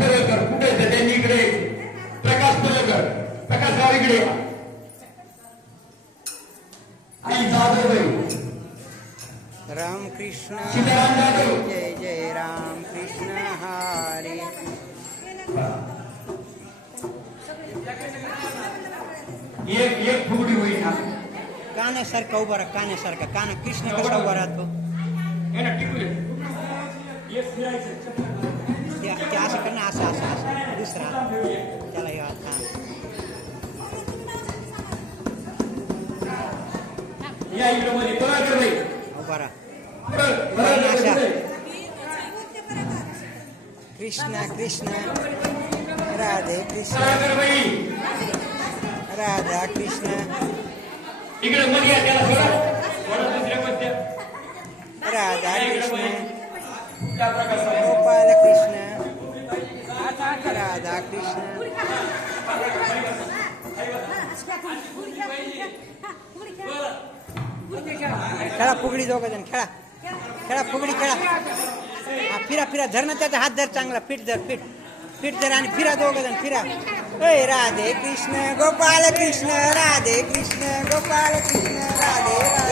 पलकर कुठे आहेत त्यांनी इकडे. प्रकाश पलकर प्रकाश राव इकडे या. आणि राम कृष्ण सीताराम जाधव. जय जय राम कृष्ण हरे. एक एक फुगडी होईल. कानासारखा उभा राहा कानासारखा. काना कृष्ण कसा उभा राहतो. ना टिकू दे. एक फिरायचं. असं कर ना असं असं असं दुसरा त्याला हात, हा या इकडे मध्ये पलकर बाई उभा राहा पुढं, पलकर अशा. पुढे. कृष्ण कृष्ण राधे कृष्ण राधा कृष्ण गोपाल कृष्ण राधा कृष्ण खेळा फुगडी दोघ जण खेळा खेळा फुगडी खेळा हा फिरा फिरा धर ना त्याचा हात धर चांगला फिट धर फिट फिट धर आणि फिरा दोघ जण फिरा ओय राधे कृष्ण गोपाल कृष्ण राधे कृष्ण गोपाल कृष्ण